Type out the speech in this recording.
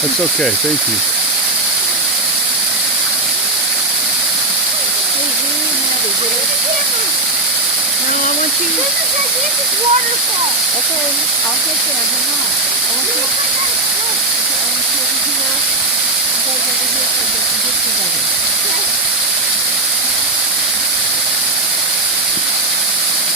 That's okay. Thank you. No, I want you. This is a waterfall. Okay, I'll get there. Hang on. I want you.